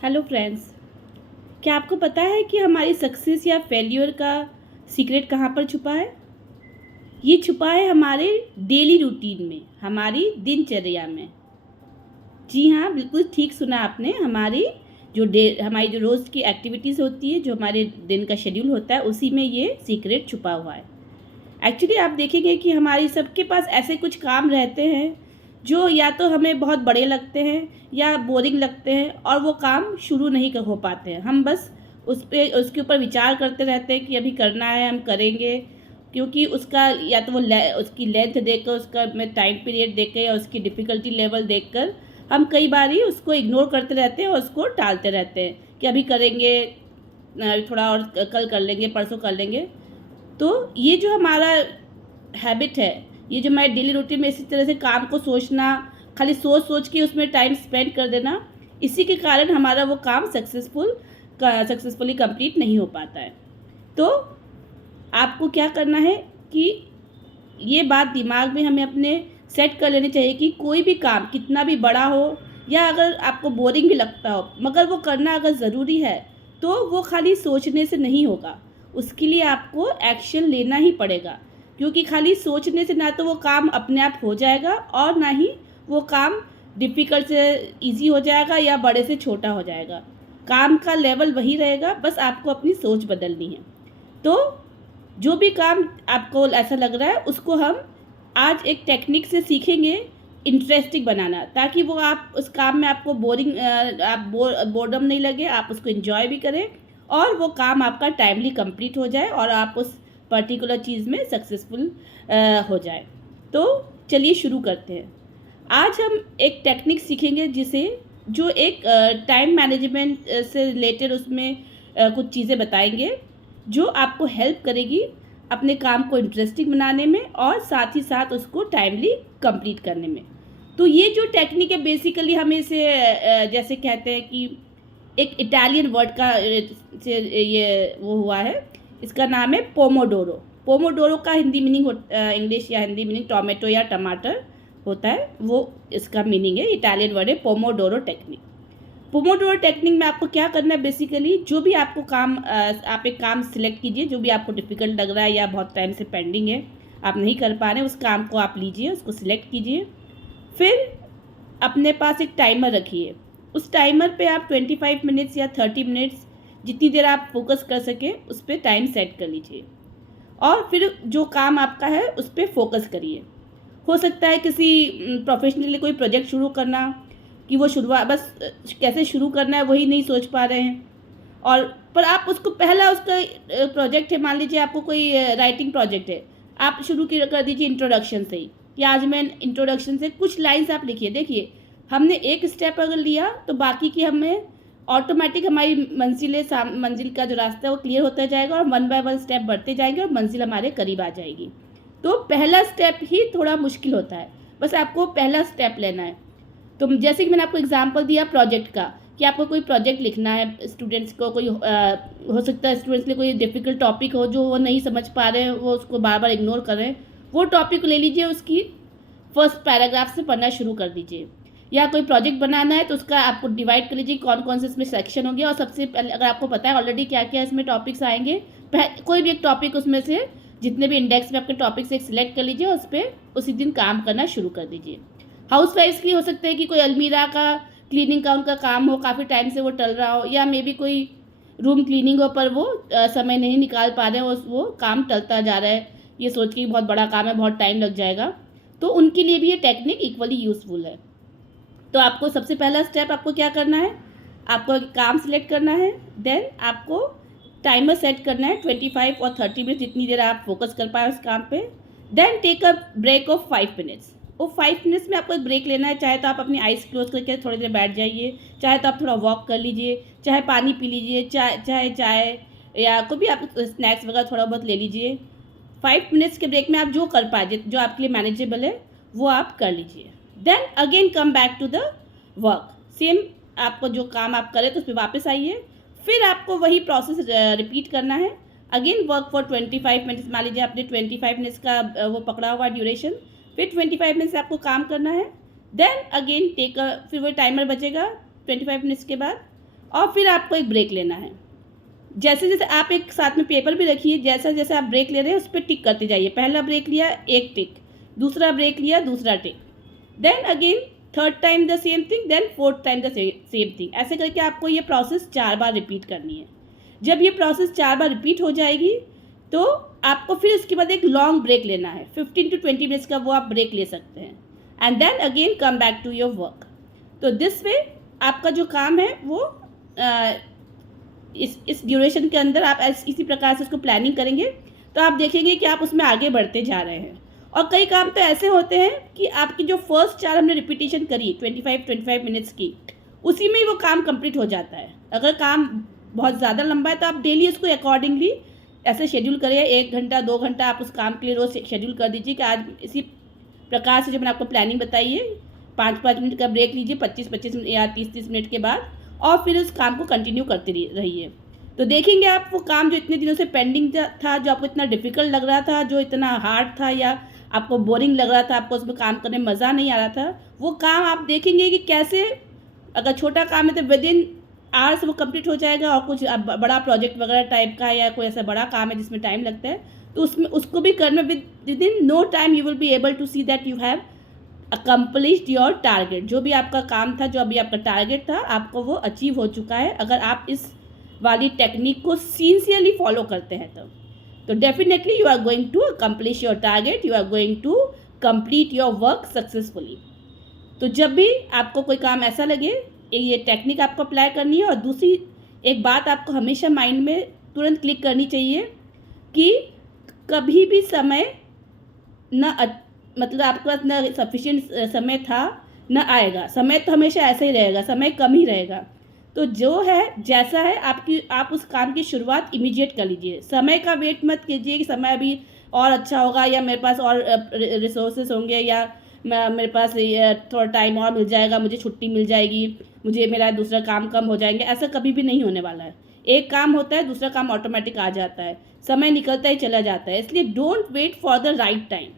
Hello friends. क्या आपको पता है कि हमारी सक्सेस या फेल्योर का सीक्रेट कहाँ पर छुपा है? ये छुपा है हमारे डेली रूटीन में, हमारी दिनचर्या में। जी हाँ, बिल्कुल ठीक सुना आपने। हमारी जो रोज़ की एक्टिविटीज़ होती है, जो हमारे दिन का शेड्यूल होता है, उसी में ये सीक्रेट छुपा हुआ है। एक्चुअली आप देखेंगे कि हमारी सबके पास ऐसे कुछ काम रहते हैं जो या तो हमें बहुत बड़े लगते हैं या बोरिंग लगते हैं और वो काम शुरू नहीं हो पाते हैं। हम बस उसके ऊपर विचार करते रहते हैं कि अभी करना है, हम करेंगे, क्योंकि उसका या तो उसकी लेंथ देखकर, उसका में टाइम पीरियड देख कर या उसकी डिफ़िकल्टी लेवल देखकर हम कई बार ही उसको इग्नोर करते रहते हैं और उसको टालते रहते हैं कि अभी करेंगे, थोड़ा और कल कर लेंगे, परसों कर लेंगे। तो ये जो हमारा हैबिट है, ये जो हमारे डेली रूटीन में इसी तरह से काम को सोचना, खाली सोच के उसमें टाइम स्पेंड कर देना, इसी के कारण हमारा वो काम सक्सेसफुली कंप्लीट नहीं हो पाता है। तो आपको क्या करना है कि ये बात दिमाग में हमें अपने सेट कर लेनी चाहिए कि कोई भी काम कितना भी बड़ा हो या अगर आपको बोरिंग भी लगता हो, मगर वो करना अगर ज़रूरी है, तो वो खाली सोचने से नहीं होगा। उसके लिए आपको एक्शन लेना ही पड़ेगा, क्योंकि खाली सोचने से ना तो वो काम अपने आप हो जाएगा और ना ही वो काम डिफ़िकल्ट से ईज़ी हो जाएगा या बड़े से छोटा हो जाएगा। काम का लेवल वही रहेगा, बस आपको अपनी सोच बदलनी है। तो जो भी काम आपको ऐसा लग रहा है, उसको हम आज एक टेक्निक से सीखेंगे इंटरेस्टिंग बनाना, ताकि वो आप उस काम में आपको बोर्डम नहीं लगे, आप उसको एंजॉय भी करें और वो काम आपका टाइमली कंप्लीट हो जाए और आप उस पर्टिकुलर चीज़ में सक्सेसफुल हो जाए। तो चलिए शुरू करते हैं। आज हम एक टेक्निक सीखेंगे जो एक टाइम मैनेजमेंट से रिलेटेड, उसमें कुछ चीज़ें बताएंगे जो आपको हेल्प करेगी अपने काम को इंटरेस्टिंग बनाने में और साथ ही साथ उसको टाइमली कंप्लीट करने में। तो ये जो टेक्निक है, बेसिकली हमें इसे जैसे कहते हैं कि एक इटालियन वर्ड का से ये वो हुआ है। इसका नाम है पोमोडोरो। पोमोडोरो का हिंदी मीनिंग इंग्लिश या हिंदी मीनिंग टोमेटो या टमाटर होता है, वो इसका मीनिंग है। इटालियन वर्ड है पोमोडोरो टेक्निक। पोमोडोरो टेक्निक में आपको क्या करना है, बेसिकली जो भी आपको काम आप एक काम सिलेक्ट कीजिए, जो भी आपको डिफ़िकल्ट लग रहा है या बहुत टाइम से पेंडिंग है, आप नहीं कर पा रहे हैं, उस काम को आप लीजिए, उसको सिलेक्ट कीजिए। फिर अपने पास एक टाइमर रखिए। उस टाइमर पे आप 25 मिनट्स या 30 मिनट्स, जितनी देर आप फोकस कर सकें उस पर टाइम सेट कर लीजिए और फिर जो काम आपका है उस पर फोकस करिए। हो सकता है किसी प्रोफेशनली कोई प्रोजेक्ट शुरू करना, कि वो शुरुआत बस कैसे शुरू करना है वही नहीं सोच पा रहे हैं, और पर आप उसको पहला उसका प्रोजेक्ट है, मान लीजिए आपको कोई राइटिंग प्रोजेक्ट है, आप शुरू कर दीजिए इंट्रोडक्शन से ही कि आज मैं इंट्रोडक्शन से कुछ लाइंस आप लिखिए। देखिए, हमने एक स्टेप अगर लिया तो बाकी की हमें ऑटोमेटिक हमारी मंजिल का जो रास्ता है वो क्लियर होता जाएगा और वन बाय वन स्टेप बढ़ते जाएंगे और मंजिल हमारे करीब आ जाएगी। तो पहला स्टेप ही थोड़ा मुश्किल होता है, बस आपको पहला स्टेप लेना है। तो जैसे कि मैंने आपको एग्जांपल दिया प्रोजेक्ट का, कि आपको कोई प्रोजेक्ट लिखना है, स्टूडेंट्स को कोई हो सकता है स्टूडेंट्स के लिए कोई डिफ़िकल्ट टॉपिक हो जो वो नहीं समझ पा रहे हैं, वो उसको बार बार इग्नोर कर रहे हैं, वो टॉपिक ले लीजिए, उसकी फर्स्ट पैराग्राफ से पढ़ना शुरू कर दीजिए। या कोई प्रोजेक्ट बनाना है तो उसका आपको डिवाइड कर लीजिए कौन कौन से इसमें सेक्शन होंगे, और सबसे पहले अगर आपको पता है ऑलरेडी क्या क्या इसमें टॉपिक्स आएंगे, कोई भी एक टॉपिक उसमें से, जितने भी इंडेक्स में आपके टॉपिक से एक सिलेक्ट कर लीजिए, उस पर उसी दिन काम करना शुरू कर दीजिए। हाउस वाइफ्स की हो सकता है कि कोई अलमीरा का क्लीनिंग का उनका काम हो, काफ़ी टाइम से वो टल रहा हो, या मे बी कोई रूम क्लीनिंग हो पर वो समय नहीं निकाल पा रहे हैं, वो काम टलता जा रहा है, ये सोच के बहुत बड़ा काम है, बहुत टाइम लग जाएगा, तो उनके लिए भी ये टेक्निक इक्वली यूज़फुल है। तो आपको सबसे पहला स्टेप आपको क्या करना है, आपको काम सिलेक्ट करना है, देन आपको टाइमर सेट करना है 25 और 30 मिनट, जितनी देर आप फोकस कर पाए उस काम पे। Then take a break of 5 minutes. वो 5 मिनट्स में आपको एक ब्रेक लेना है, चाहे तो आप अपनी आइज़ क्लोज करके थोड़ी देर बैठ जाइए, चाहे तो आप थोड़ा वॉक कर लीजिए, चाहे पानी पी लीजिए, चाय या कोई भी आप स्नैक्स वगैरह थोड़ा बहुत ले लीजिए। 5 मिनट्स के ब्रेक में आप जो कर पाए, जो आपके लिए मैनेजेबल है वो आप कर लीजिए। Then again come back to the work. Same आपको जो काम आप करें तो उस पर वापस आइए, फिर आपको वही प्रोसेस रिपीट करना है। अगेन वर्क फॉर 25 मिनट्स, मान लीजिए आपने 25 मिनट्स का वो पकड़ा हुआ ड्यूरेशन, फिर 25 मिनट्स आपको काम करना है। देन अगेन फिर वो टाइमर बचेगा 25 मिनट्स के बाद, और फिर आपको एक ब्रेक लेना है। जैसे जैसे आप एक साथ में पेपर भी रखिए, जैसा जैसे आप ब्रेक ले रहे हैं उस पर टिक करते जाइए। पहला ब्रेक लिया, एक टिक, दूसरा ब्रेक लिया, दूसरा tick, then again third time the same thing, then fourth time the same thing. ऐसे करके आपको ये प्रोसेस 4 बार रिपीट करनी है। जब ये प्रोसेस 4 बार रिपीट हो जाएगी तो आपको फिर इसके बाद एक लॉन्ग ब्रेक लेना है, 15 to 20 मिनट्स का वो आप ब्रेक ले सकते हैं, and then again come back to your work. तो दिस वे आपका जो काम है वो इस ड्यूरेशन के अंदर आप इसी प्रकार से उसको प्लानिंग करेंगे तो आप देखेंगे कि आप उसमें आगे बढ़ते जा रहे हैं। और कई काम तो ऐसे होते हैं कि आपकी जो फर्स्ट 4 हमने रिपीटेशन करी 25 मिनट्स की, उसी में ही वो काम कंप्लीट हो जाता है। अगर काम बहुत ज़्यादा लंबा है तो आप डेली उसको अकॉर्डिंगली ऐसे शेड्यूल करिए, 1 घंटा 2 घंटा आप उस काम के लिए रोज़ शेड्यूल कर दीजिए कि आज इसी प्रकार से जो मैंने आपको प्लानिंग बताई है 5-5 मिनट का ब्रेक लीजिए 25-25 मिनट या 30-30 मिनट के बाद, और फिर उस काम को कंटिन्यू करते रहिए। तो देखेंगे आप वो काम जो इतने दिनों से पेंडिंग था, जो आपको इतना डिफ़िकल्ट लग रहा था, जो इतना हार्ड था या आपको बोरिंग लग रहा था, आपको उसमें काम करने में मज़ा नहीं आ रहा था, वो काम आप देखेंगे कि कैसे, अगर छोटा काम है तो विद इन आवर्स वो कंप्लीट हो जाएगा, और कुछ बड़ा प्रोजेक्ट वगैरह टाइप का या कोई ऐसा बड़ा काम है जिसमें टाइम लगता है तो उसमें उसको भी करने within no time you will be able to see that you have accomplished your target. जो भी आपका काम था, जो अभी आपका टारगेट था, आपको वो अचीव हो चुका है अगर आप इस वाली टेक्निक को सिंसियरली फॉलो करते हैं तो definitely you are going to accomplish your target, you are going to complete your work successfully. तो जब भी आपको कोई काम ऐसा लगे, ये टेक्निक आपको अप्लाई करनी है। और दूसरी एक बात आपको हमेशा माइंड में तुरंत क्लिक करनी चाहिए कि कभी भी समय मतलब आपके पास न सफिशिएंट समय था न आएगा, समय तो हमेशा ऐसा ही रहेगा, समय कम ही रहेगा। तो जो है जैसा है आप उस काम की शुरुआत इमीडिएट कर लीजिए। समय का वेट मत कीजिए कि समय अभी और अच्छा होगा या मेरे पास और रिसोर्सेज होंगे या मेरे पास थोड़ा टाइम और मिल जाएगा, मुझे छुट्टी मिल जाएगी, मुझे मेरा दूसरा काम कम हो जाएंगे। ऐसा कभी भी नहीं होने वाला है। एक काम होता है, दूसरा काम ऑटोमेटिक आ जाता है, समय निकलता ही चला जाता है। इसलिए don't wait for the right time.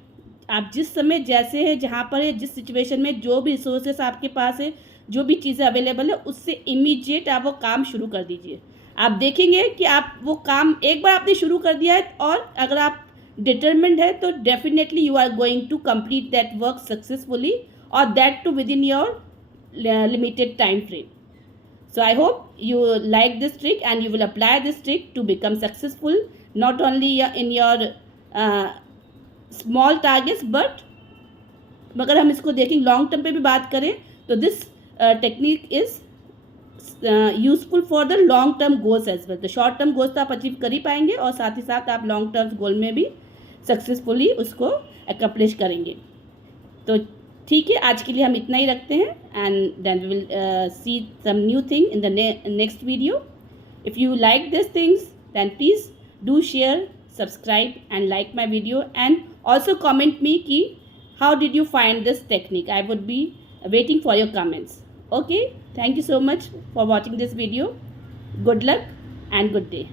आप जिस समय जैसे है, जहाँ पर है, जिस सिचुएशन में जो भी रिसोर्सेस आपके पास है, जो भी चीज़ें अवेलेबल है, उससे इमीडिएट आप वो काम शुरू कर दीजिए। आप देखेंगे कि आप वो काम एक बार आपने शुरू कर दिया है और अगर आप डिटरमिन्ड है तो definitely you are going to complete that work successfully, और that too within your limited time frame. So I hope you like this trick and you will apply this trick to become successful not only in your small targets but अगर हम इसको देखें long term पे भी बात करें तो this technique is useful for the long term goals as well. तो शॉर्ट टर्म गोल्स तो आप अचीव कर ही पाएंगे और साथ ही साथ आप लॉन्ग टर्म गोल में भी सक्सेसफुली उसको अकम्प्लिश करेंगे. तो ठीक है, आज के लिए हम इतना ही रखते हैं and then we will see some new thing in the next video. If you like this things then please do share, subscribe and like my video and also comment me कि how did you find this technique. I would be waiting for your comments. Okay, thank you so much for watching this video. Good luck and good day.